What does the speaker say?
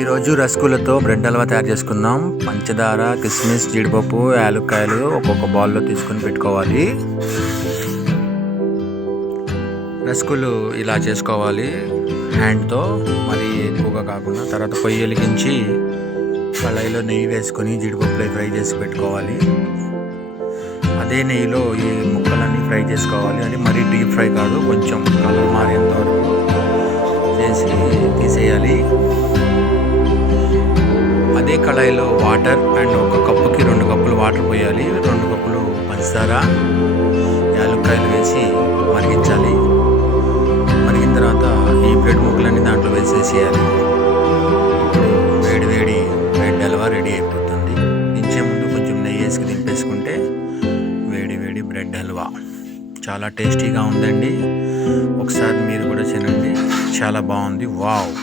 ఈరోజు రసగుల్లతో బ్రెడ్ హల్వా తయారు చేసుకుందాం. పంచదార, కిస్మిస్, జీడిపప్పు, యాలక్కాయలు ఒక్కొక్క బౌల్లో తీసుకొని పెట్టుకోవాలి. రసగుల్లు ఇలా చేసుకోవాలి హ్యాండ్తో, మరి ఎక్కువగా కాకుండా. తర్వాత పొయ్యి వెలిగించి కళాయిలో నెయ్యి వేసుకొని జీడిపప్పులు ఫ్రై చేసి పెట్టుకోవాలి. అదే నెయ్యిలో ఈ ముక్కలన్నీ ఫ్రై చేసుకోవాలి. అది మరీ డీప్ ఫ్రై కాదు, కొంచెం కలర్ మారేంత వరకు చేసి తీసేయాలి. అదే కళాయిలో వాటర్ అండ్ ఒక కప్పుకి 2 కప్పులు వాటర్ పోయాలి. 2 కప్పులు పంచదార, యాలక్కాయలు వేసి మరిగించాలి. మరిగిన తర్వాత ఈ బ్రెడ్ ముక్కలన్నీ దాంట్లో వేసేసేయాలి. వేడి వేడి బ్రెడ్ హల్వా రెడీ అయిపోతుంది. దించే ముందు కొంచెం నెయ్యి వేసి దింపేసుకుంటే వేడి వేడి బ్రెడ్ హల్వా చాలా టేస్టీగా ఉందండి. ఒకసారి మీరు కూడా తినండి, చాలా బాగుంది. వావ్.